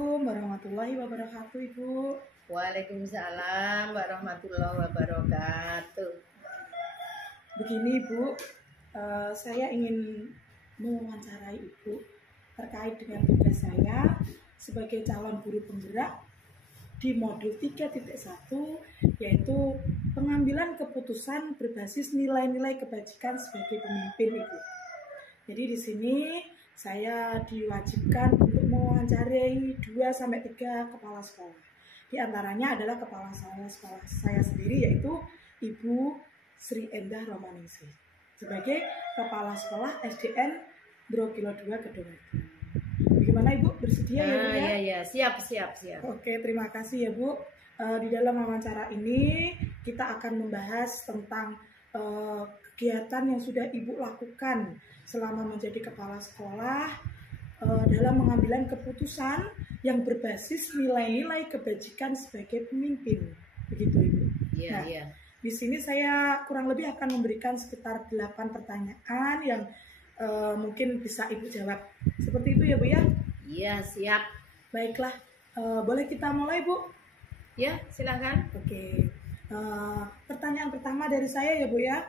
Assalamualaikum warahmatullahi wabarakatuh, Ibu. Waalaikumsalam warahmatullahi wabarakatuh. Begini, Ibu, saya ingin mewawancarai Ibu terkait dengan tugas saya sebagai calon guru penggerak di modul 3.1, yaitu pengambilan keputusan berbasis nilai-nilai kebajikan sebagai pemimpin, Ibu. Jadi di sini saya diwajibkan untuk mewawancarai 2-3 kepala sekolah. Di antaranya adalah kepala sekolah saya sendiri, yaitu Ibu Sri Endah Romaningsih sebagai kepala sekolah SDN Drogilo 2 Kedowati. Bagaimana Ibu, bersedia ya Bu ya? Ya, siap. Oke, terima kasih ya Bu. Di dalam wawancara ini kita akan membahas tentang kegiatan yang sudah Ibu lakukan selama menjadi kepala sekolah dalam mengambil keputusan yang berbasis nilai-nilai kebajikan sebagai pemimpin. Begitu Ibu. Iya. Di sini saya kurang lebih akan memberikan sekitar 8 pertanyaan yang mungkin bisa Ibu jawab. Seperti itu ya Bu ya? Iya, siap. Baiklah, boleh kita mulai Bu? Ya, silakan. Oke. Pertanyaan pertama dari saya ya Bu ya.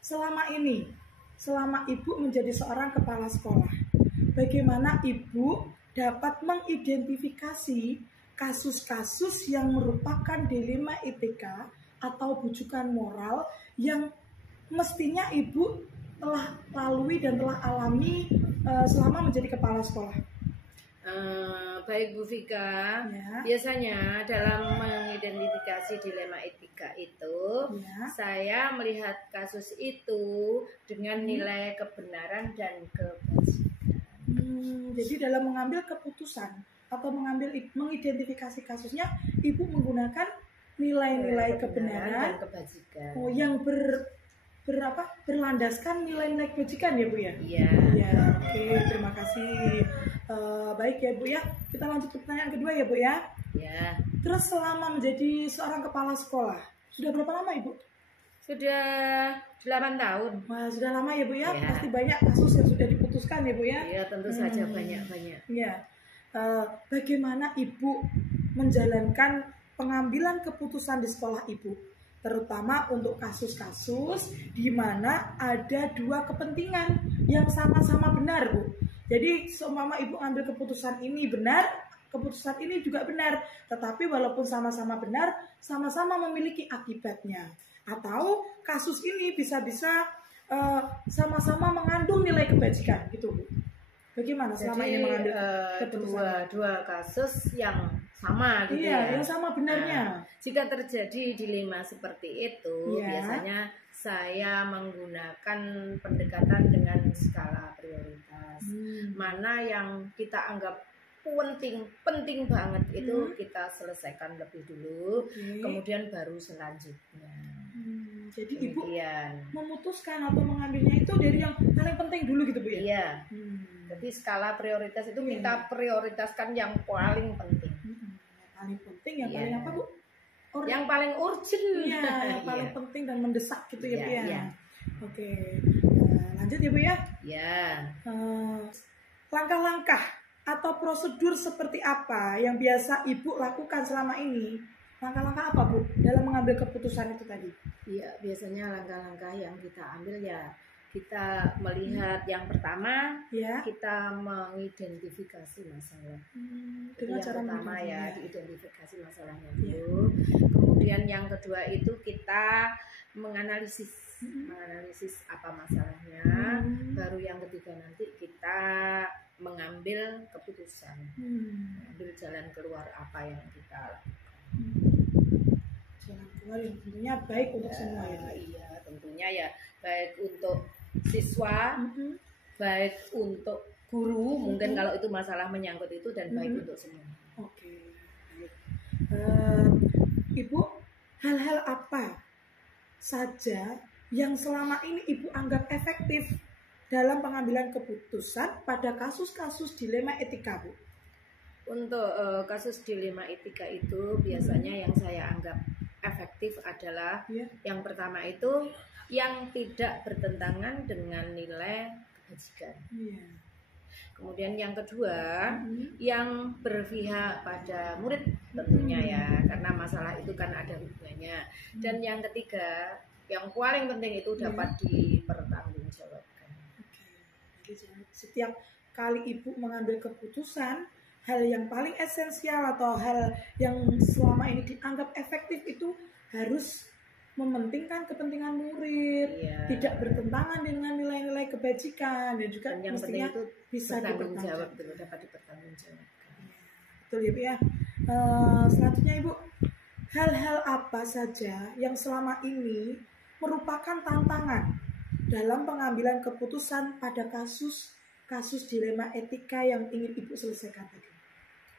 Selama Ibu menjadi seorang kepala sekolah, bagaimana Ibu dapat mengidentifikasi kasus-kasus yang merupakan dilema etika atau bujukan moral yang mestinya Ibu telah lalui dan telah alami selama menjadi kepala sekolah? Baik Bu Vika, Ya. biasanya dalam mengidentifikasi dilema etika itu, Ya. saya melihat kasus itu dengan nilai kebenaran dan kebajikan. Jadi dalam mengambil keputusan atau mengidentifikasi kasusnya, Ibu menggunakan nilai-nilai kebenaran dan kebajikan. yang berlandaskan nilai-nilai kebajikan ya Bu ya? Iya. Ya, oke, terima kasih. Baik ya Bu ya, kita lanjut ke pertanyaan kedua ya Bu ya. Ya. Terus selama menjadi seorang kepala sekolah, sudah berapa lama Ibu? Sudah 8 tahun. Wah, sudah lama ya Bu ya, Ya. pasti banyak kasus yang sudah diputuskan ya Bu ya. Iya, tentu saja banyak. Ya, bagaimana Ibu menjalankan pengambilan keputusan di sekolah Ibu, terutama untuk kasus-kasus di mana ada dua kepentingan yang sama-sama benar Bu. Jadi seumpama Ibu ambil keputusan ini benar, keputusan ini juga benar, tetapi walaupun sama-sama benar, sama-sama memiliki akibatnya. Atau kasus ini bisa-bisa sama-sama mengandung nilai kebajikan gitu Bu. Bagaimana selama ini mengambil keputusan? Dua kasus yang sama gitu Iya, ya. yang sama benarnya. Jika terjadi dilema seperti itu, Iya. biasanya saya menggunakan pendekatan dengan skala prioritas. Mana yang kita anggap penting banget itu kita selesaikan lebih dulu, kemudian baru selanjutnya. Jadi Ibu Demikian. memutuskan atau mengambilnya itu dari yang paling penting dulu gitu Bu ya? Iya. Jadi skala prioritas itu kita prioritaskan yang paling penting. Paling penting yang Iya. paling apa Bu? Yang paling urgent. Iya, yang paling penting dan mendesak gitu ya Bu ya? Iya. Oke, lanjut ya Bu ya? Ya. Langkah-langkah atau prosedur seperti apa yang biasa Ibu lakukan selama ini? Langkah-langkah apa Bu dalam mengambil keputusan itu tadi? Iya, biasanya langkah-langkah yang kita ambil ya kita melihat yang pertama, Ya. kita mengidentifikasi masalah. Jadi Dengan yang cara pertama ya menghindari. diidentifikasi masalahnya dulu. Kemudian yang kedua itu kita menganalisis apa masalahnya. Baru yang ketiga nanti kita mengambil keputusan, mengambil jalan keluar apa yang kita lakukan. Jalan keluar yang tentunya baik untuk semua ya. Iya, tentunya ya baik untuk siswa, baik untuk guru, mungkin kalau itu masalah menyangkut itu, dan baik untuk semua. Oke, baik. Ibu, hal-hal apa saja yang selama ini Ibu anggap efektif dalam pengambilan keputusan pada kasus-kasus dilema etika Bu? Untuk kasus dilema etika itu biasanya yang saya anggap efektif adalah yang pertama itu yang tidak bertentangan dengan nilai kebajikan. Kemudian yang kedua, yang berpihak pada murid tentunya ya, karena masalah itu kan ada hubungannya. Dan yang ketiga, yang paling penting itu dapat dipertanggungjawabkan. Oke. Jadi setiap kali ibu mengambil keputusan, hal yang paling esensial atau hal yang selama ini dianggap efektif itu harus mementingkan kepentingan murid, tidak bertentangan dengan nilai-nilai kebajikan, dan juga Dan yang mestinya penting itu bisa bertanggung jawab, dipertanggungjawabkan. dapat dipertanggungjawabkan. Betul ya Bu ya. Selanjutnya Ibu, hal-hal apa saja yang selama ini merupakan tantangan dalam pengambilan keputusan pada kasus dilema etika yang ingin Ibu selesaikan tadi?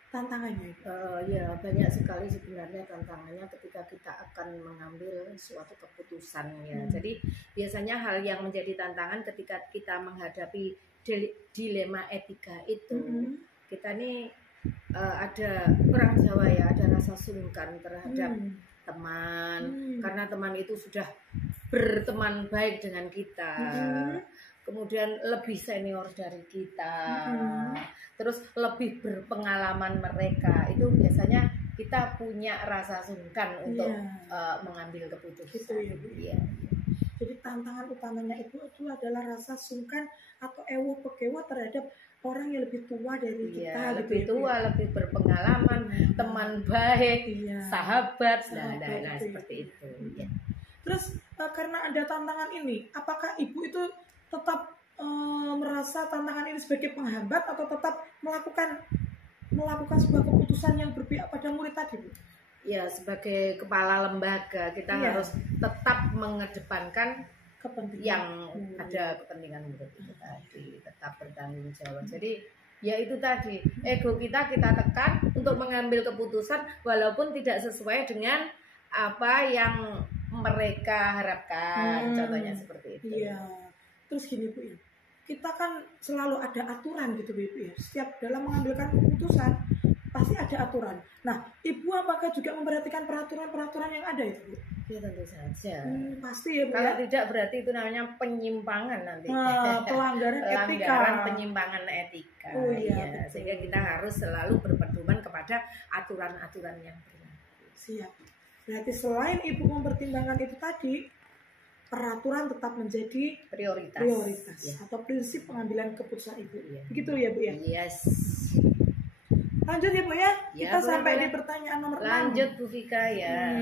Tantangannya Ibu? Ya banyak sekali sebenarnya tantangannya ketika kita akan mengambil suatu keputusan ya. Jadi biasanya hal yang menjadi tantangan ketika kita menghadapi dilema etika itu, kita nih ada orang Jawa ya, ada rasa sungkan terhadap teman, karena teman itu sudah berteman baik dengan kita, kemudian lebih senior dari kita, terus lebih berpengalaman mereka. Itu biasanya kita punya rasa sungkan untuk mengambil keputusan. Gitu ya Bu. Iya. Jadi tantangan utamanya itu adalah rasa sungkan atau ewo pekewo terhadap orang yang lebih tua dari kita, lebih gitu, tua, lebih berpengalaman, teman baik, sahabat, Sahabat, seperti itu. Ya. Terus karena ada tantangan ini, apakah Ibu itu tetap merasa tantangan ini sebagai penghambat atau tetap melakukan sebuah keputusan yang berpihak pada murid tadi, Bu? Ya, sebagai kepala lembaga kita harus tetap mengedepankan yang ada kepentingan murid itu tadi, tetap bertanggung jawab. Jadi ya itu tadi, ego kita tekan untuk mengambil keputusan walaupun tidak sesuai dengan apa yang mereka harapkan. Contohnya seperti itu. Iya. Terus gini Bu ya, kita kan selalu ada aturan gitu Bu ya. Setiap dalam mengambilkan keputusan pasti ada aturan. Nah, Ibu apakah juga memperhatikan peraturan-peraturan yang ada itu Bu? Ya tentu saja. Pasti ya Bu. Kalau tidak berarti itu namanya penyimpangan nanti. Pelanggaran etika. Penyimpangan etika. Oh iya. Sehingga kita harus selalu berpedoman kepada aturan-aturan yang berlaku. Siap. Berarti selain Ibu mempertimbangkan itu tadi, peraturan tetap menjadi prioritas atau prinsip pengambilan keputusan Ibu. Begitu ya Bu ya? Yes. Lanjut ya Bu ya, kita sampai boleh. di pertanyaan nomor 6. Lanjut Bu Vika ya.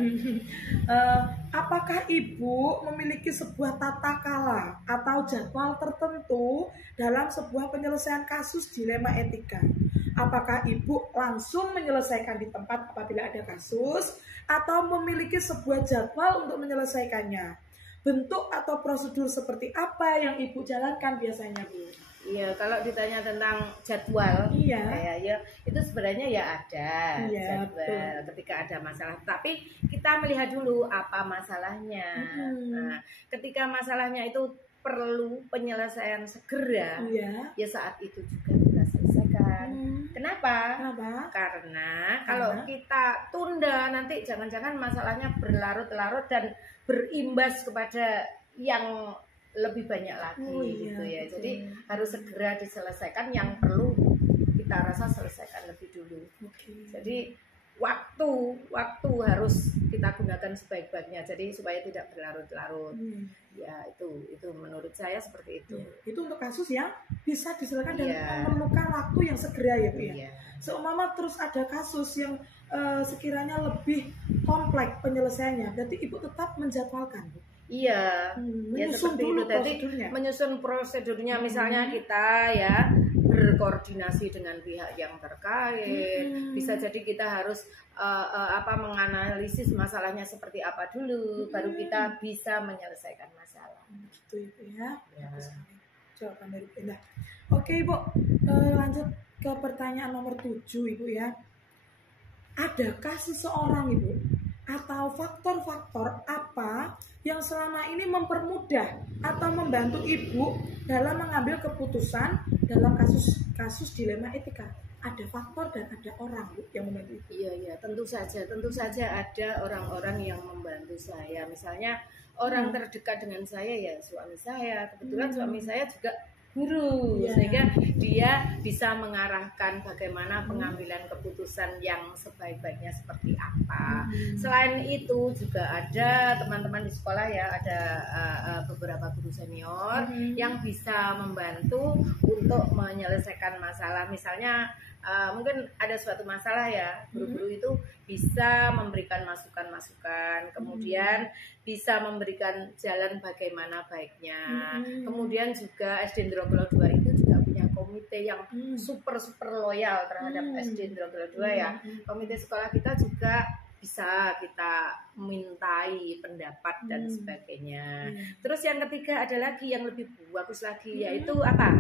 Apakah Ibu memiliki sebuah tata kala atau jadwal tertentu dalam sebuah penyelesaian kasus dilema etika? Apakah Ibu langsung menyelesaikan di tempat apabila ada kasus atau memiliki sebuah jadwal untuk menyelesaikannya? Bentuk atau prosedur seperti apa yang Ibu jalankan biasanya Bu? Iya, kalau ditanya tentang jadwal, ya itu sebenarnya ya ada jadwal ketika ada masalah. Tapi kita melihat dulu apa masalahnya. Nah, ketika masalahnya itu perlu penyelesaian segera, ya saat itu juga kita selesaikan. Kenapa? Karena kalau kita tunda nanti jangan-jangan masalahnya berlarut-larut dan berimbas kepada yang lebih banyak lagi gitu ya. Betul. Jadi harus segera diselesaikan yang perlu kita rasa selesaikan lebih dulu. Jadi waktu harus kita gunakan sebaik-baiknya. Jadi supaya tidak berlarut-larut. Ya itu menurut saya seperti itu. Itu untuk kasus yang bisa diselesaikan dan memerlukan waktu yang segera ya Bu ya. Seumpama terus ada kasus yang sekiranya lebih kompleks penyelesaiannya, berarti Ibu tetap menjadwalkan Bu. Iya, ya seperti itu tadi menyusun prosedurnya. Misalnya kita ya berkoordinasi dengan pihak yang terkait. Bisa jadi kita harus menganalisis masalahnya seperti apa dulu, baru kita bisa menyelesaikan masalah. Gitu ya. Jawaban dari Bella. Oke Ibu, lanjut ke pertanyaan nomor 7 Ibu ya. Adakah seseorang Ibu atau faktor-faktor apa yang selama ini mempermudah atau membantu Ibu dalam mengambil keputusan dalam kasus dilema etika? Ada faktor dan ada orang Bu yang membantu Ibu. Iya, tentu saja ada orang-orang yang membantu saya. Misalnya orang terdekat dengan saya ya suami saya. Kebetulan suami saya juga guru, Iya. sehingga dia bisa mengarahkan bagaimana pengambilan keputusan yang sebaik-baiknya seperti apa. Selain itu juga ada teman-teman di sekolah ya, ada beberapa guru senior yang bisa membantu untuk menyelesaikan masalah. Misalnya mungkin ada suatu masalah ya, guru-guru itu bisa memberikan masukan-masukan, kemudian bisa memberikan jalan bagaimana baiknya. Kemudian juga SD Ndrogolo 2 itu juga punya komite yang super loyal terhadap SD Ndrogolo 2 ya. Komite sekolah kita juga bisa kita mintai pendapat dan sebagainya. Terus yang ketiga ada lagi yang lebih bagus lagi, yaitu apa?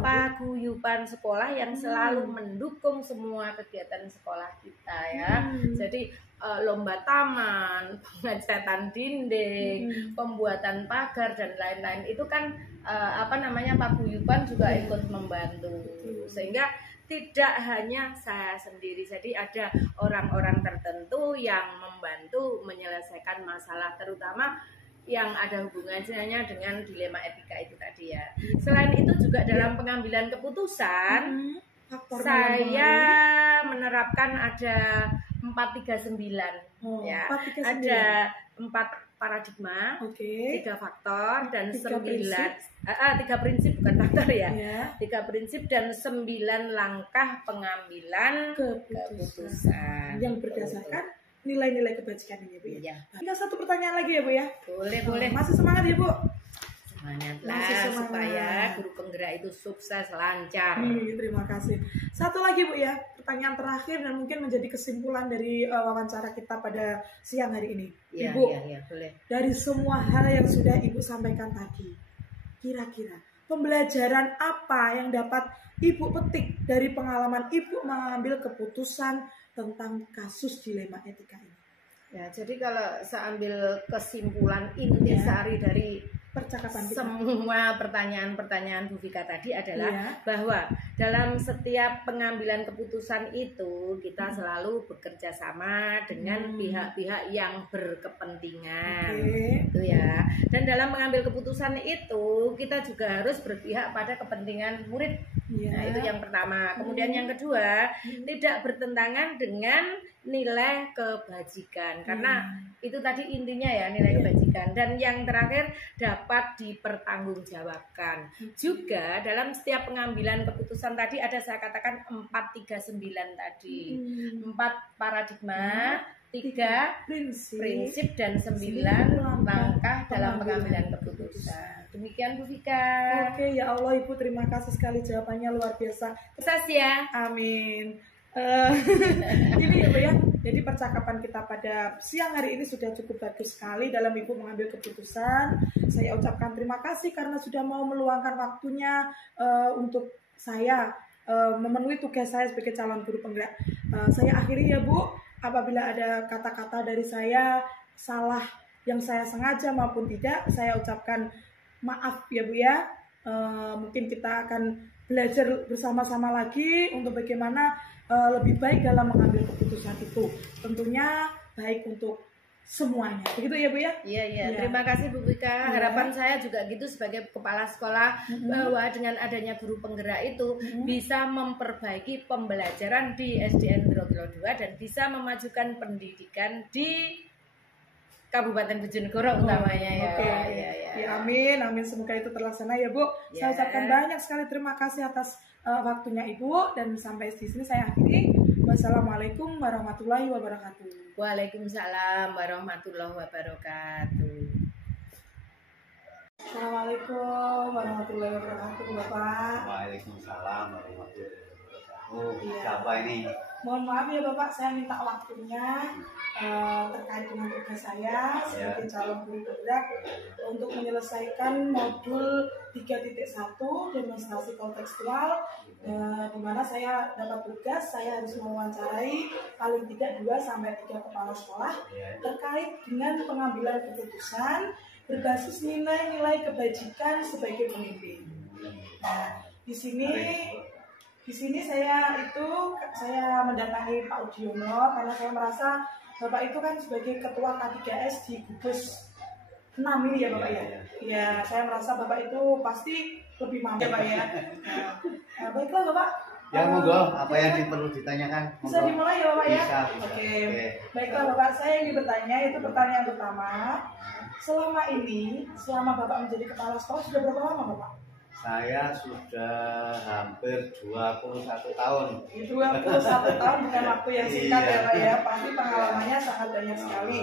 Paguyuban sekolah yang selalu mendukung semua kegiatan sekolah kita ya. Jadi lomba taman, pengecatan dinding, pembuatan pagar dan lain-lain itu kan paguyuban juga ikut membantu, sehingga tidak hanya saya sendiri, jadi ada orang-orang tertentu yang membantu menyelesaikan masalah, terutama yang ada hubungannya dengan dilema etika itu tadi ya. Selain itu juga dalam pengambilan keputusan, saya menerapkan ada 439 ya. 439. Ada 4 paradigma, 3 faktor dan 3 prinsip bukan faktor ya. 3 prinsip dan 9 langkah pengambilan keputusan yang berdasarkan nilai-nilai kebajikan ini, Bu ya. Tinggal satu pertanyaan lagi ya, Bu ya. Boleh. Masih semangat ya, Bu? Semangatlah supaya guru penggerak itu sukses lancar. Terima kasih. Satu lagi, Bu ya, pertanyaan terakhir dan mungkin menjadi kesimpulan dari wawancara kita pada siang hari ini. Ibu, boleh. Dari semua hal yang sudah Ibu sampaikan tadi, kira-kira pembelajaran apa yang dapat Ibu petik dari pengalaman Ibu mengambil keputusan tentang kasus dilema etika ini? Ya, jadi kalau saya ambil kesimpulan intisari dari percakapan kita, semua pertanyaan-pertanyaan Bu Vika tadi adalah bahwa dalam setiap pengambilan keputusan itu kita selalu bekerja sama dengan pihak-pihak yang berkepentingan, itu ya. Dan dalam mengambil keputusan itu kita juga harus berpihak pada kepentingan murid. Nah, itu yang pertama. Kemudian yang kedua, tidak bertentangan dengan nilai kebajikan, karena itu tadi intinya ya, nilai kebajikan. Dan yang terakhir, dapat dipertanggungjawabkan. Juga dalam setiap pengambilan keputusan tadi ada saya katakan 439 tadi. 4 paradigma, 3 prinsip dan 9 langkah dalam pengambilan keputusan. Demikian Bu Vika. Oke, ya Allah Ibu, terima kasih sekali, jawabannya luar biasa. Sukses ya. Amin. Ini ya Bu ya, jadi percakapan kita pada siang hari ini sudah cukup bagus sekali dalam Ibu mengambil keputusan. Saya ucapkan terima kasih karena sudah mau meluangkan waktunya untuk saya memenuhi tugas saya sebagai calon guru penggerak. Saya akhiri ya Bu, apabila ada kata-kata dari saya salah yang saya sengaja maupun tidak, saya ucapkan maaf ya Bu ya. Mungkin kita akan belajar bersama-sama lagi untuk bagaimana lebih baik dalam mengambil keputusan itu. Tentunya baik untuk semuanya. Begitu ya Bu ya? Iya. Terima kasih Bu Vika. Harapan saya juga gitu sebagai kepala sekolah, bahwa dengan adanya guru penggerak itu bisa memperbaiki pembelajaran di SDN Ndrogolo 2 dan bisa memajukan pendidikan di Kabupaten Bojonegoro utamanya ya. Ya, amin. Semoga itu terlaksana ya Bu. Saya ucapkan banyak sekali terima kasih atas waktunya Ibu, dan sampai di sini saya akhiri. Wassalamualaikum warahmatullahi wabarakatuh. Waalaikumsalam warahmatullahi wabarakatuh. Assalamualaikum warahmatullahi wabarakatuh, Bapak. Waalaikumsalam warahmatullahi wabarakatuh. Siapa ini? Mohon maaf ya Bapak, saya minta waktunya terkait dengan tugas saya sebagai calon guru penggerak untuk menyelesaikan modul 3.1 demonstrasi kontekstual, di mana saya dapat tugas, saya harus mewawancarai paling tidak 2-3 kepala sekolah terkait dengan pengambilan keputusan berbasis nilai-nilai kebajikan sebagai pemimpin. Nah, di sini saya mendatangi Pak Udiono karena saya merasa Bapak itu kan sebagai ketua K3S di Gugus 6 ini ya Bapak ya. Ya, saya merasa Bapak itu pasti lebih mampu Pak ya. Baiklah Bapak. Ya monggo, apa yang perlu ditanyakan? Bisa dimulai ya Bapak ya? Bisa. Oke. Baiklah Bapak, saya ingin bertanya, itu pertanyaan pertama. Selama Bapak menjadi kepala sekolah sudah berapa lama Bapak? Saya sudah hampir 21 tahun. 21 tahun bukan waktu yang singkat ya Pak ya. Pasti pengalamannya sangat banyak sekali.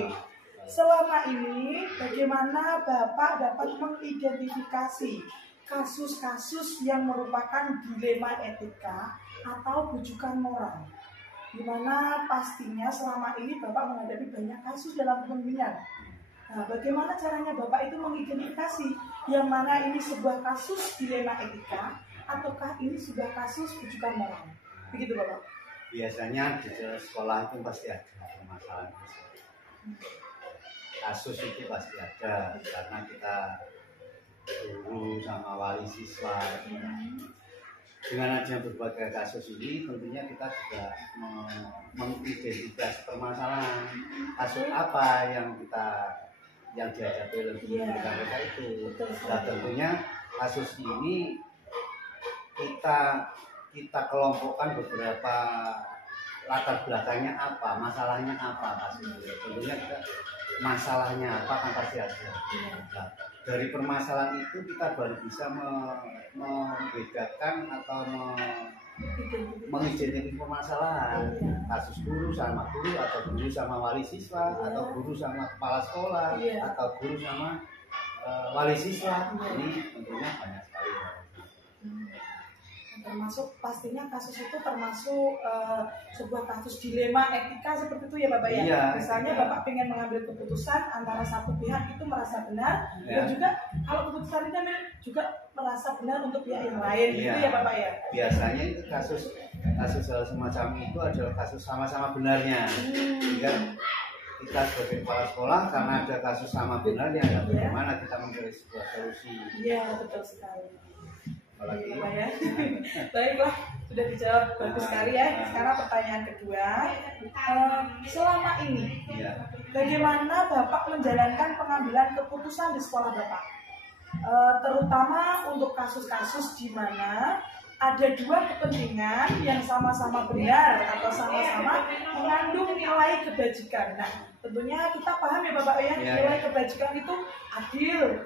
Selama ini bagaimana Bapak dapat mengidentifikasi kasus-kasus yang merupakan dilema etika atau bujukan moral? Dimana pastinya selama ini Bapak menghadapi banyak kasus dalam kepemimpinan. Nah, bagaimana caranya Bapak itu mengidentifikasi yang mana ini sebuah kasus dilema etika ataukah ini sebuah kasus bujukan moral? Begitu Bapak. Biasanya di sekolah itu pasti ada permasalahan kasus itu pasti ada karena kita guru sama wali siswa. Dengan adanya berbagai kasus ini tentunya kita juga mengidentifikasi permasalahan kasus apa yang dihadapi oleh mereka itu. Nah tentunya kasus ini kita kelompokkan beberapa latar belakangnya apa, masalahnya apa kasus itu. Tentunya masalahnya apa kan pasti ada. Nah, dari permasalahan itu kita baru bisa membedakan atau mengidentifikasi permasalahan kasus guru sama guru atau guru sama wali siswa atau guru sama kepala sekolah atau guru sama wali siswa. Ini tentunya banyak sekali. Termasuk pastinya kasus itu termasuk sebuah kasus dilema etika seperti itu ya Bapak ya. Iya, misalnya iya. Bapak ingin mengambil keputusan antara satu pihak itu merasa benar dan juga kalau keputusan itu juga merasa benar untuk pihak yang lain gitu ya Bapak ya. Biasanya itu kasus hal semacam itu adalah kasus sama-sama benarnya. Sehingga kita sebagai kepala sekolah karena ada kasus sama benarnya, bagaimana kita mencari sebuah solusi. Iya betul sekali. Apalagi ya. Baiklah, sudah dijawab bagus sekali ya. Sekarang pertanyaan kedua, selama ini bagaimana Bapak menjalankan pengambilan keputusan di sekolah Bapak? Terutama untuk kasus-kasus di mana ada dua kepentingan yang sama-sama benar atau sama-sama mengandung nilai kebajikan. Nah, tentunya kita paham ya Bapak ya, nilai kebajikan itu adil,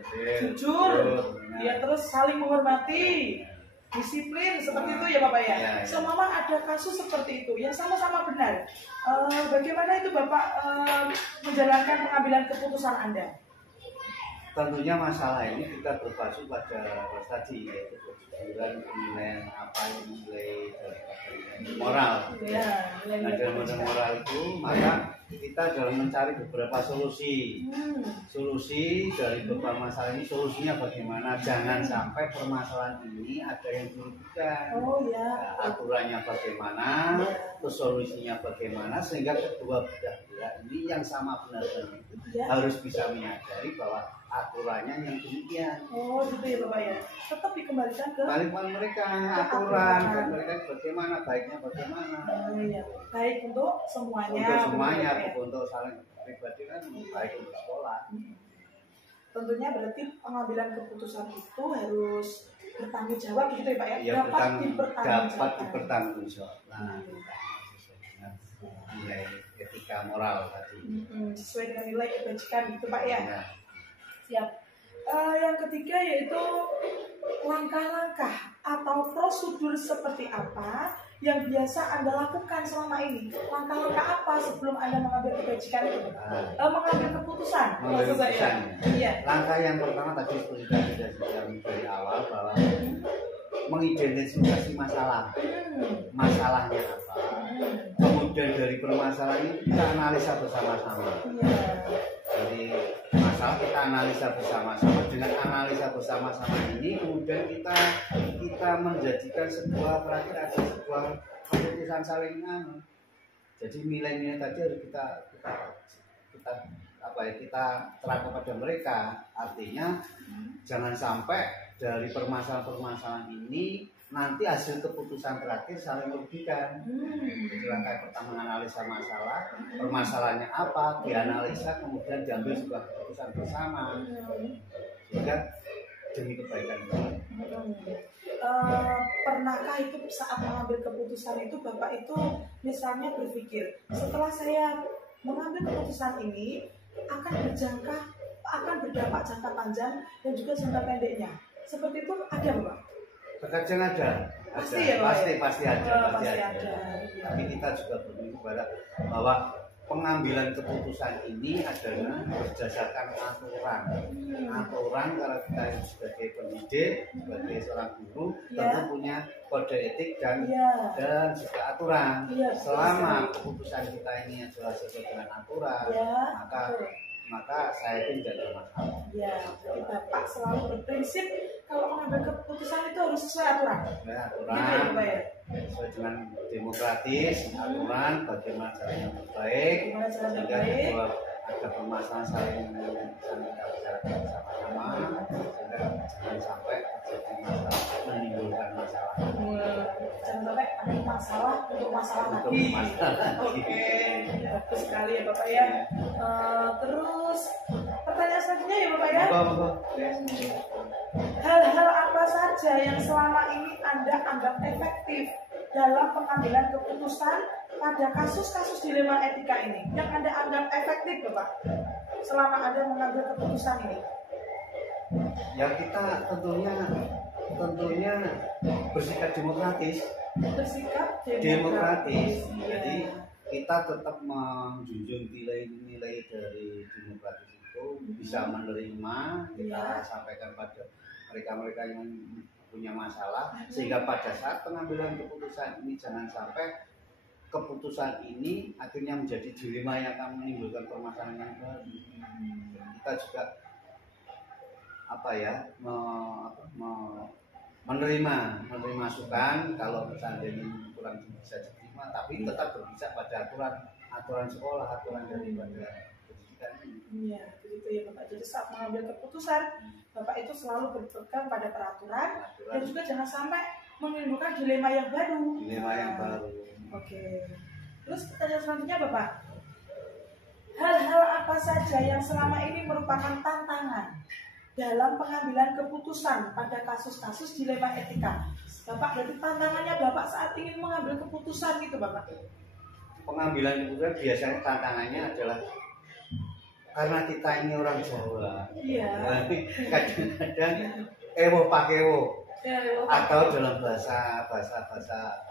jujur, terus saling menghormati, disiplin, seperti itu ya Bapak ya. Semua ada kasus seperti itu yang sama-sama benar. Bagaimana itu Bapak menjalankan pengambilan keputusan Anda? Tentunya masalah ini kita berbasis pada tadi yaitu kejujuran, penilaian apa yang nilai moral. Nah dalam moral itu maka kita dalam mencari beberapa solusi dari beberapa masalah ini, solusinya bagaimana, jangan sampai permasalahan ini ada yang dirugikan. Aturannya bagaimana, terus solusinya bagaimana, sehingga kedua belah pihak ini yang sama benar-benar harus bisa menyadari bahwa aturannya yang demikian. Gitu ya Bapak ya. Tetap dikembalikan ke mereka aturan dan mereka bagaimana, baiknya bagaimana. Baik untuk semuanya. Untuk semuanya, untuk saling pribadi kan baik untuk sekolah. Tentunya berarti pengambilan keputusan itu harus bertanggung jawab gitu ya Pak ya. Ya, dapat dipertanggungjawabkan. Nilai etika moral tadi. Sesuai dengan nilai kebajikan gitu Pak ya. Siap. Yang ketiga yaitu langkah-langkah atau prosedur seperti apa yang biasa Anda lakukan selama ini. Langkah-langkah apa sebelum Anda mengambil kebajikan itu? Mengambil keputusan. Langkah yang pertama tadi seperti tadi dari awal bahwa mengidentifikasi masalahnya apa. Kemudian dari permasalahan ini kita analisa bersama-sama. Jadi masalah kita analisa bersama-sama. Dengan analisa bersama-sama ini kemudian kita menjadikan sebuah keputusan saling. Jadi nilai-nilai tadi harus kita terapkan kepada mereka. Artinya jangan sampai dari permasalahan ini nanti hasil keputusan terakhir saling merugikan. Jadi langkah pertama menganalisa masalah, permasalahannya apa, dianalisa kemudian diambil sebuah keputusan bersama. Sehingga demi kebaikan bersama. Pernahkah itu saat mengambil keputusan itu Bapak itu misalnya berpikir setelah saya mengambil keputusan ini akan berdampak jangka panjang dan juga jangka pendeknya, seperti itu ada Bapak? Terkadang ada, Pasti ya, Pak? pasti ada. Ada. Tapi kita juga berpikir bahwa pengambilan keputusan ini adalah berdasarkan aturan. Aturan kalau kita sebagai pendidik, sebagai seorang guru, tentu punya kode etik dan juga aturan. Selama keputusan kita ini adalah sesuai dengan aturan, maka saya itu tidak ada masalah. Ya, jadi Bapak selalu berprinsip kalau mengambil keputusan itu harus sesuai aturan. Aturan, gitu ya, sesuai dengan demokratis, aturan, bagaimana caranya yang terbaik, sehingga kalau ada permasalahan saling kita bicarakan bersama-sama, sehingga jangan sampai terjadi masalah, menimbulkan masalah. Jangan sampai ada masalah untuk masalah lagi. Oke, bagus sekali ya Bapak ya. Terus pertanyaan selanjutnya ya Bapak ya. Hal-hal apa saja yang selama ini Anda anggap efektif dalam pengambilan keputusan pada kasus-kasus dilema etika ini? Yang Anda anggap efektif Bapak selama Anda mengambil keputusan ini? Ya kita tentunya bersikap demokratis. Jadi kita tetap menjunjung nilai-nilai dari demokratis itu, bisa menerima, kita sampaikan pada mereka-mereka yang punya masalah, sehingga pada saat pengambilan keputusan ini jangan sampai keputusan ini akhirnya menjadi dilema yang akan menimbulkan permasalahan yang baru. Kita juga menerima masukan kalau seandainya kurang bisa diterima, tapi tetap berpijak pada aturan sekolah, aturan daripada pendidikan ini. Iya, begitu ya Bapak. Jadi saat mengambil keputusan, Bapak itu selalu berpegang pada peraturan dan juga jangan sampai menimbulkan dilema yang baru. Oke. Terus pertanyaan selanjutnya Bapak, hal-hal apa saja yang selama ini merupakan tantangan dalam pengambilan keputusan pada kasus-kasus dilema etika? Bapak, berarti tantangannya Bapak saat ingin mengambil keputusan gitu Bapak? Pengambilan keputusan biasanya tantangannya adalah karena kita ini orang Jawa. Kadang-kadang ewo pakewo atau dalam bahasa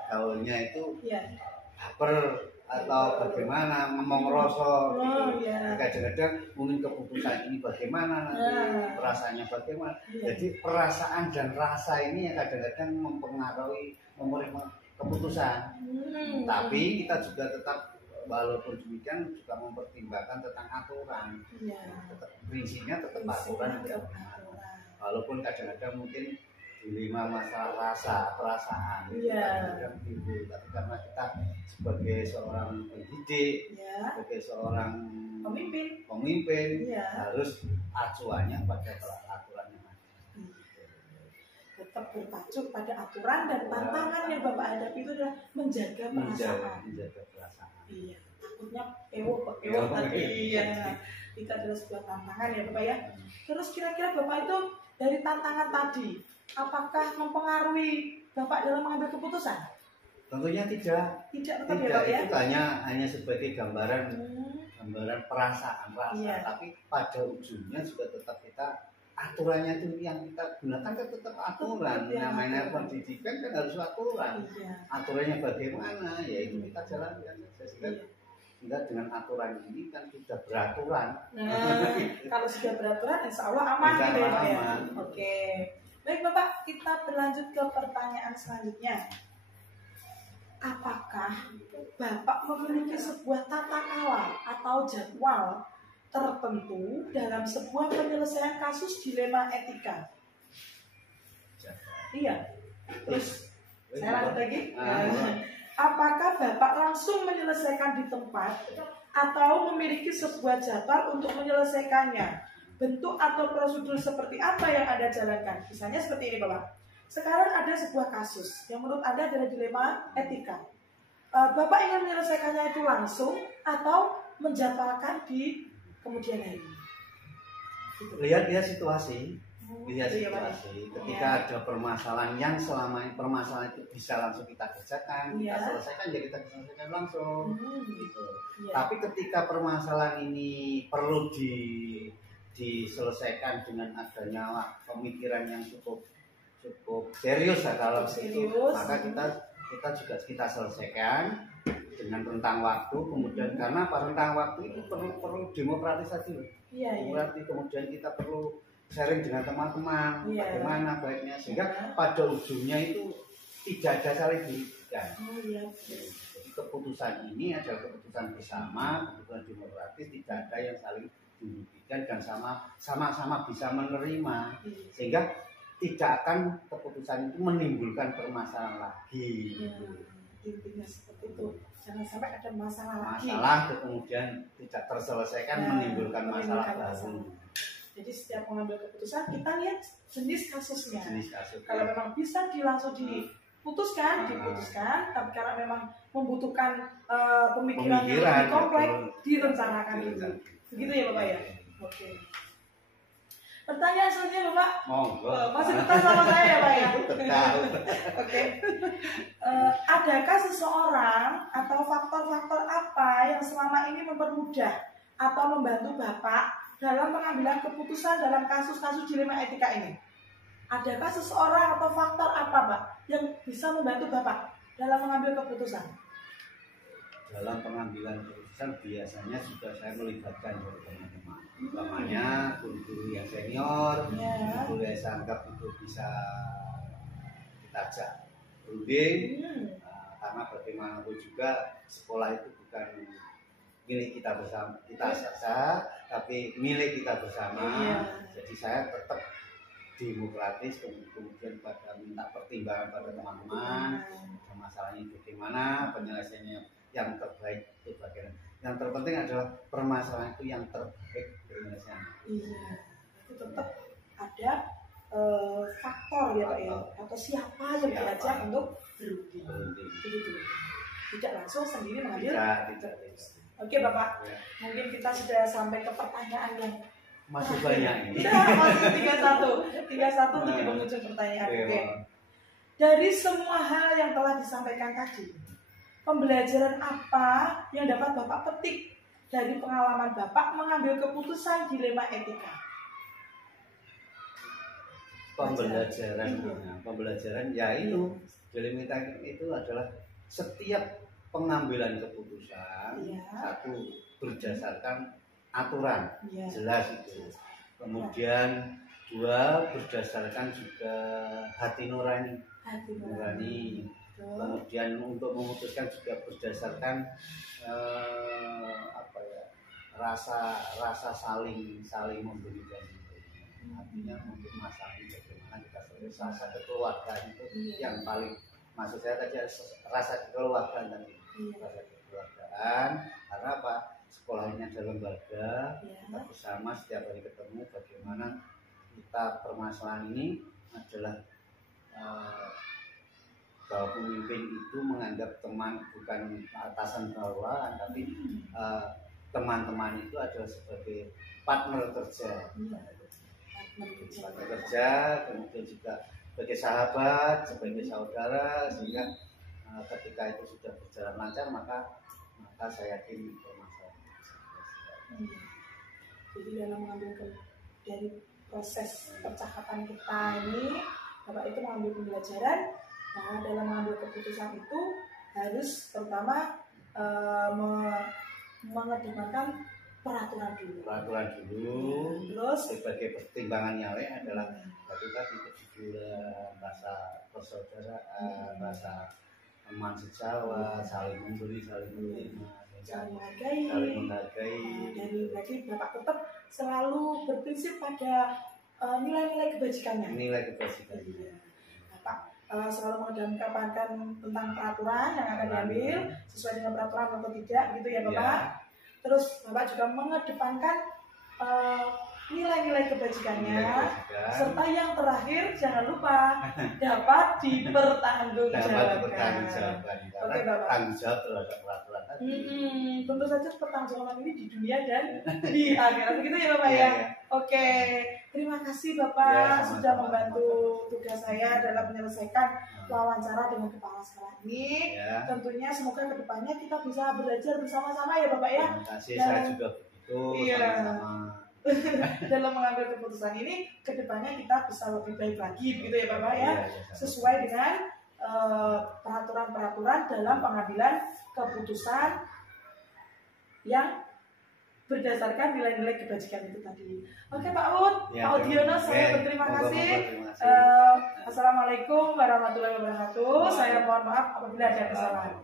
gaulnya itu baper atau bagaimana ngomong rosok kadang-kadang mungkin keputusan ini bagaimana nanti perasaannya bagaimana. Jadi perasaan dan rasa ini yang kadang-kadang mempengaruhi keputusan. Tapi kita juga tetap walaupun demikian juga mempertimbangkan tentang aturan. Prinsipnya tetap aturan. Walaupun kadang-kadang mungkin dilema masalah rasa, perasaan, tapi karena kita sebagai seorang pendidik, sebagai seorang pemimpin harus acuannya pada aturan yang ada. Tetap berpacu pada aturan dan tantangan yang Bapak hadapi itu adalah menjaga perasaan. Iya, takutnya ewo tadi. Itu adalah sebuah tantangan ya Bapak ya. Terus kira-kira Bapak itu dari tantangan tadi, apakah mempengaruhi Bapak dalam mengambil keputusan? Tentunya tidak. Tetap ya Pak ya. Itu hanya sebagai gambaran perasaan rasa, tapi pada ujungnya juga tetap kita aturannya itu yang kita gunakan kan tetap aturan. Namanya pendidikan kan harus aturan. Aturannya bagaimana? Ya itu kita jalankan saja. Sehingga dengan aturan ini kan sudah beraturan. Kalau sudah beraturan, insya Allah aman gitu ya Pak ya. Oke. Baik Bapak, kita berlanjut ke pertanyaan selanjutnya. Apakah Bapak memiliki sebuah tata cara atau jadwal tertentu dalam sebuah penyelesaian kasus dilema etika? Iya. Terus saya lanjut lagi. Apakah Bapak langsung menyelesaikan di tempat atau memiliki sebuah jadwal untuk menyelesaikannya? Bentuk atau prosedur seperti apa yang Anda jalankan? Misalnya seperti ini Bapak. Sekarang ada sebuah kasus yang menurut Anda adalah dilema etika. Bapak ingin menyelesaikannya itu langsung atau menjadwalkan di kemudian hari? Lihat situasi. Lihat situasi. Ketika ada permasalahan yang selama ini permasalahan itu bisa langsung kita kerjakan, kita selesaikan, ya kita selesaikan langsung. Gitu. Tapi ketika permasalahan ini perlu diselesaikan dengan adanya pemikiran yang cukup serius ya, kalau itu, maka kita selesaikan dengan rentang waktu. Kemudian karena rentang waktu itu perlu demokratisasi loh. Berarti kemudian kita perlu sharing dengan teman-teman bagaimana baiknya, sehingga pada ujungnya itu tidak ada saling dirugikan. Jadi keputusan ini adalah keputusan bersama, keputusan demokratis, tidak ada yang saling dirugikan dan sama-sama bisa menerima, sehingga tidak akan keputusan itu menimbulkan permasalahan lagi. Intinya seperti itu, jangan sampai ada masalah kemudian tidak terselesaikan, menimbulkan masalah baru. Jadi setiap mengambil keputusan kita lihat jenis kasusnya. Kalau memang bisa langsung diputuskan. Tapi kalau memang membutuhkan pemikiran yang lebih kompleks, direncanakan dulu. Begitu ya Bapak ya? Oke. Pertanyaan selanjutnya Bapak. Masih tetap sama saya ya Pak ya? Oke. Adakah seseorang atau faktor-faktor apa yang selama ini mempermudah atau membantu Bapak dalam pengambilan keputusan dalam kasus-kasus dilema etika ini? Adakah seseorang atau faktor apa Pak yang bisa membantu Bapak dalam mengambil keputusan? Dalam pengambilan keputusan biasanya sudah saya melibatkan teman-teman, utamanya guru-guru yang senior, guru yang saya anggap itu bisa kita ajak berunding, karena bagaimanapun juga sekolah itu bukan milik kita bersama, kita saja, tapi milik kita bersama. Jadi saya tetap demokratis, kemudian pada minta pertimbangan pada teman-teman, masalahnya bagaimana, penyelesaiannya yang terbaik itu bagian. Yang terpenting adalah permasalahan itu yang terbaik penyelesaiannya. Itu tetap ada faktor ya Pak ya, atau siapa yang diajak untuk berunding. Tidak langsung sendiri mengambil. Tidak. Oke Bapak, mungkin kita sudah sampai ke pertanyaan yang masih banyak ini. Masih 31 untuk di penghujung pertanyaan. Oke. Dari semua hal yang telah disampaikan tadi, pembelajaran apa yang dapat Bapak petik dari pengalaman Bapak mengambil keputusan dilema etika? Pembelajaran ya itu dilema etika itu adalah setiap pengambilan keputusan, satu berdasarkan aturan, jelas itu. Kemudian dua berdasarkan juga hati nurani. Kemudian untuk memutuskan juga berdasarkan rasa saling memberi dan memberi. Artinya mungkin masalah ini bagaimana kita selesai, rasa kekeluargaan itu yang paling, maksud saya tadi rasa kekeluargaan tadi. Rasa kekeluargaan, karena apa? Sekolahnya ada lembaga, kita bersama setiap hari ketemu, bagaimana kita permasalahan ini adalah bahwa pemimpin itu menganggap teman bukan atasan bawahan, tapi teman-teman itu adalah sebagai partner kerja, kemudian juga sebagai sahabat, sebagai saudara, sehingga ketika itu sudah berjalan lancar, maka saya yakin permasalahan itu bisa selesai. Jadi dalam mengambil dari proses percakapan kita ini, Bapak itu mengambil pembelajaran bahwa dalam mengambil keputusan itu harus pertama mengedepankan peraturan dulu. Terus sebagai pertimbangan yang lain adalah ketika kejujuran, rasa persaudaraan, rasa teman sejawat, saling memberi, saling menerima, saling menghargai. Dari berarti Bapak tetap selalu berprinsip pada nilai-nilai kebajikannya. Bapak selalu mengedepankan tentang peraturan yang akan diambil sesuai dengan peraturan atau tidak, gitu ya Bapak. Terus Bapak juga mengedepankan nilai-nilai kebajikannya, serta yang terakhir jangan lupa dapat dipertanggungjawabkan. Karena tanggung jawab terhadap peraturan Tentu saja pertanggungjawaban ini di dunia dan di akhirat, begitu ya Bapak ya. Iya. Oke, terima kasih Bapak Ya, sama-sama. sudah membantu tugas saya dalam menyelesaikan wawancara dengan kepala sekolah ini. Ya. Tentunya semoga kedepannya kita bisa belajar bersama-sama ya Bapak ya. Terima kasih, saya juga begitu. Iya. Sama-sama. Dalam mengambil keputusan ini, kedepannya kita bisa lebih baik lagi, begitu ya Bapak ya. Iya, sama-sama. Sesuai dengan peraturan-peraturan dalam pengambilan keputusan yang berdasarkan nilai-nilai kebajikan itu tadi. Oke Pak Ud, Ya, Pak Udiono, saya oke. berterima Moga-moga, kasih. terima kasih. Assalamualaikum warahmatullahi wabarakatuh. Saya mohon maaf apabila ada kesalahan.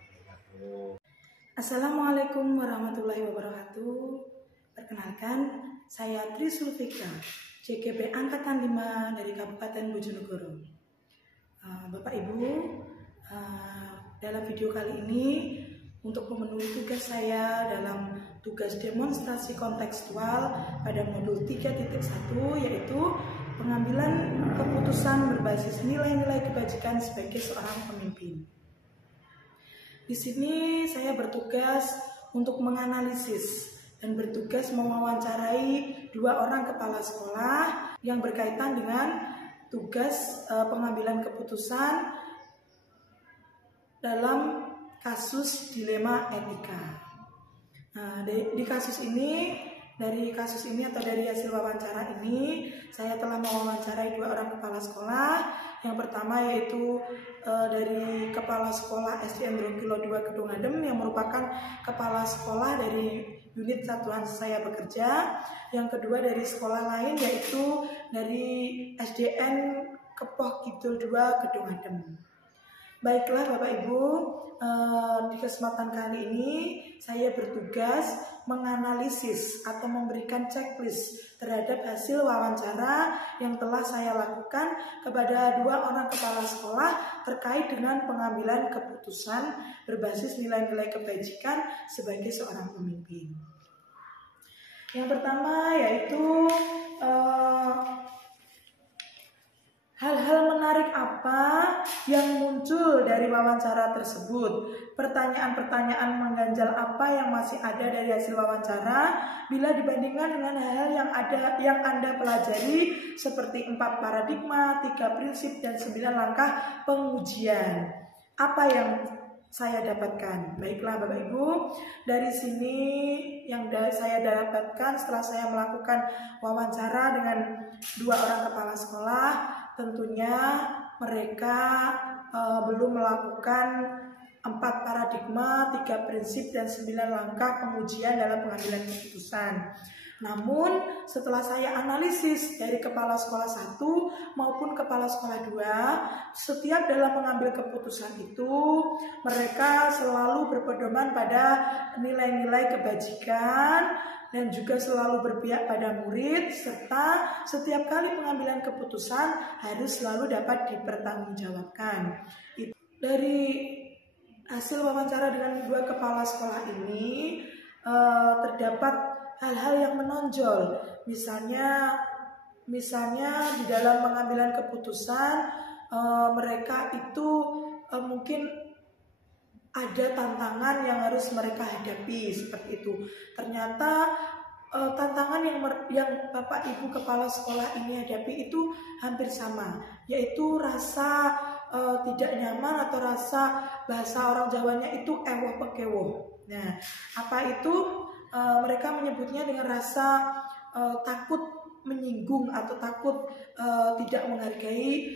Assalamualaikum warahmatullahi wabarakatuh. Perkenalkan, saya Tri Sulfika, JKP Angkatan 5 dari Kabupaten Bojonegoro. Bapak Ibu, dalam video kali ini untuk memenuhi tugas saya dalam tugas demonstrasi kontekstual pada modul 3.1 yaitu pengambilan keputusan berbasis nilai-nilai kebajikan sebagai seorang pemimpin. Di sini saya bertugas untuk menganalisis dan bertugas mewawancarai 2 orang kepala sekolah yang berkaitan dengan tugas pengambilan keputusan dalam kasus dilema etika. Nah, dari kasus ini atau dari hasil wawancara ini, saya telah mewawancarai 2 orang kepala sekolah. Yang pertama yaitu dari Kepala Sekolah SDN Drongkilo 2 Kedung Adem yang merupakan kepala sekolah dari unit satuan saya bekerja. Yang kedua dari sekolah lain yaitu dari SDN Kepoh Kidul 2 Kedung Adem. Baiklah Bapak Ibu, di kesempatan kali ini saya bertugas menganalisis atau memberikan checklist terhadap hasil wawancara yang telah saya lakukan kepada 2 orang kepala sekolah terkait dengan pengambilan keputusan berbasis nilai-nilai kebajikan sebagai seorang pemimpin. Yang pertama yaitu hal-hal menarik apa yang muncul dari wawancara tersebut? Pertanyaan-pertanyaan mengganjal apa yang masih ada dari hasil wawancara bila dibandingkan dengan hal-hal yang Anda pelajari seperti 4 paradigma, 3 prinsip, dan 9 langkah pengujian. Apa yang saya dapatkan? Baiklah Bapak Ibu, dari sini yang saya dapatkan setelah saya melakukan wawancara dengan 2 orang kepala sekolah, tentunya mereka belum melakukan 4 paradigma, 3 prinsip, dan 9 langkah pengujian dalam pengambilan keputusan. Namun setelah saya analisis dari kepala sekolah 1 maupun kepala sekolah 2, setiap dalam mengambil keputusan itu mereka selalu berpedoman pada nilai-nilai kebajikan dan juga selalu berpihak pada murid, serta setiap kali pengambilan keputusan harus selalu dapat dipertanggungjawabkan. Dari hasil wawancara dengan 2 kepala sekolah ini terdapat hal-hal yang menonjol, misalnya di dalam pengambilan keputusan mereka itu mungkin ada tantangan yang harus mereka hadapi seperti itu. Ternyata tantangan yang Bapak Ibu kepala sekolah ini hadapi itu hampir sama, yaitu rasa tidak nyaman atau rasa bahasa orang Jawanya itu ewoh pekewoh. Nah, apa itu? Mereka menyebutnya dengan rasa takut menyinggung atau takut tidak menghargai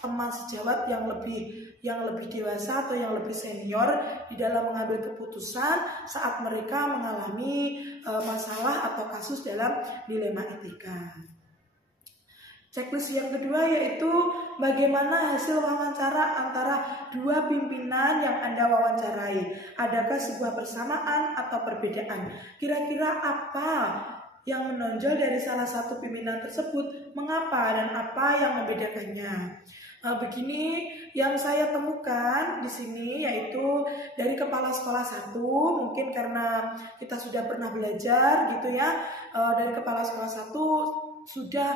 teman sejawat yang lebih dewasa atau yang lebih senior di dalam mengambil keputusan saat mereka mengalami masalah atau kasus dalam dilema etika. Checklist yang kedua yaitu bagaimana hasil wawancara antara 2 pimpinan yang Anda wawancarai. Adakah sebuah persamaan atau perbedaan? Kira-kira apa yang menonjol dari salah satu pimpinan tersebut? Mengapa dan apa yang membedakannya? Begini yang saya temukan di sini yaitu dari kepala sekolah 1, mungkin karena kita sudah pernah belajar gitu ya, dari kepala sekolah 1 sudah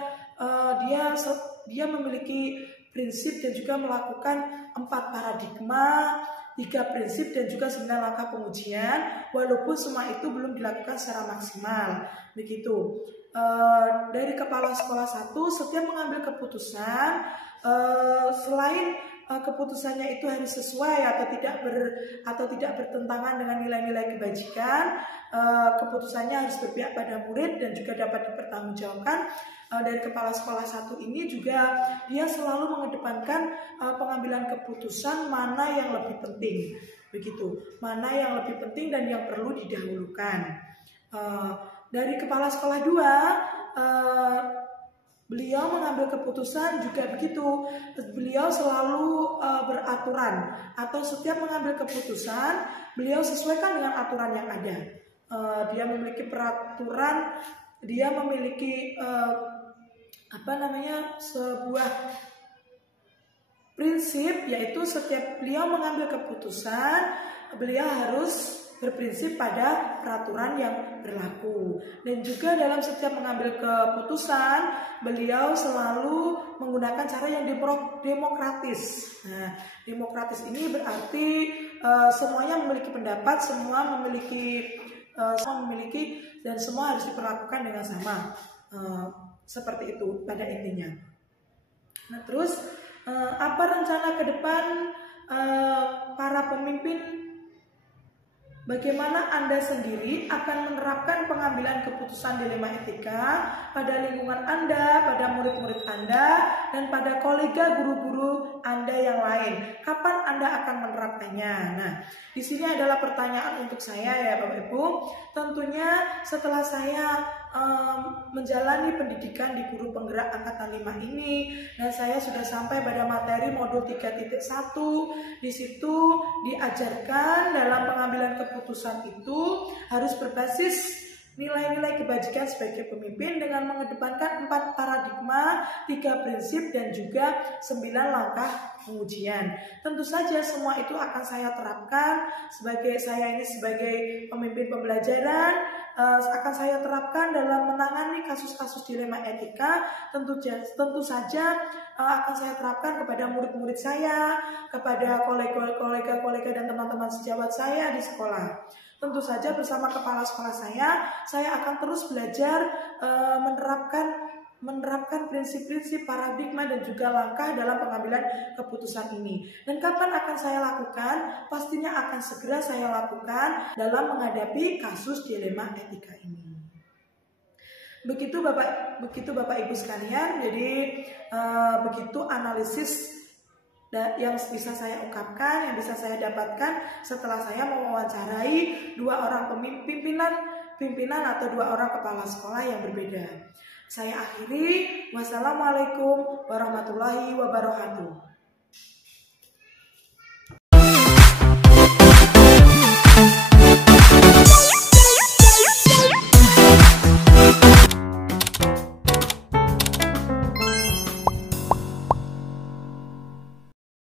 dia memiliki prinsip dan juga melakukan 4 paradigma 3 prinsip dan juga 9 langkah pengujian, walaupun semua itu belum dilakukan secara maksimal. Begitu. Dari kepala sekolah 1 setiap mengambil keputusan, selain keputusannya itu harus sesuai atau tidak bertentangan dengan nilai-nilai kebajikan, keputusannya harus berpihak pada murid dan juga dapat dipertanggungjawabkan. Dari kepala sekolah 1 ini juga dia selalu mengedepankan pengambilan keputusan mana yang lebih penting, begitu, mana yang lebih penting dan yang perlu didahulukan. Dari kepala sekolah 2, beliau mengambil keputusan juga begitu. Beliau selalu beraturan, atau setiap mengambil keputusan beliau sesuaikan dengan aturan yang ada. Dia memiliki peraturan, dia memiliki sebuah prinsip, yaitu setiap beliau mengambil keputusan beliau harus berprinsip pada peraturan yang berlaku. Dan juga dalam setiap mengambil keputusan beliau selalu menggunakan cara yang demokratis. Nah, demokratis ini berarti semuanya memiliki pendapat, semua memiliki dan semua harus diperlakukan dengan sama. Seperti itu pada intinya. Nah, terus apa rencana ke depan para pemimpin? Bagaimana Anda sendiri akan menerapkan pengambilan keputusan dilema etika pada lingkungan Anda, pada murid-murid Anda, dan pada kolega guru-guru Anda yang lain? Kapan Anda akan menerapkannya? Nah, di sini adalah pertanyaan untuk saya ya Bapak Ibu. Tentunya setelah saya menjalani pendidikan di Guru Penggerak Angkatan 5 ini, dan saya sudah sampai pada materi modul 3.1. Di situ diajarkan dalam pengambilan keputusan itu harus berbasis nilai-nilai kebajikan sebagai pemimpin dengan mengedepankan 4 paradigma, 3 prinsip, dan juga 9 langkah pengujian. Tentu saja semua itu akan saya terapkan sebagai pemimpin pembelajaran, akan saya terapkan dalam menangani kasus-kasus dilema etika. Tentu saja akan saya terapkan kepada murid-murid saya, kepada kolega-kolega dan teman-teman sejawat saya di sekolah. Tentu saja bersama kepala sekolah saya akan terus belajar menerapkan prinsip-prinsip, paradigma, dan juga langkah dalam pengambilan keputusan ini. Dan kapan akan saya lakukan? Pastinya akan segera saya lakukan dalam menghadapi kasus dilema etika ini. Begitu Bapak Ibu sekalian. Jadi begitu analisis yang bisa saya ungkapkan, yang bisa saya dapatkan setelah saya mewawancarai 2 orang pimpinan atau 2 orang kepala sekolah yang berbeda. Saya akhiri. Wassalamualaikum warahmatullahi wabarakatuh.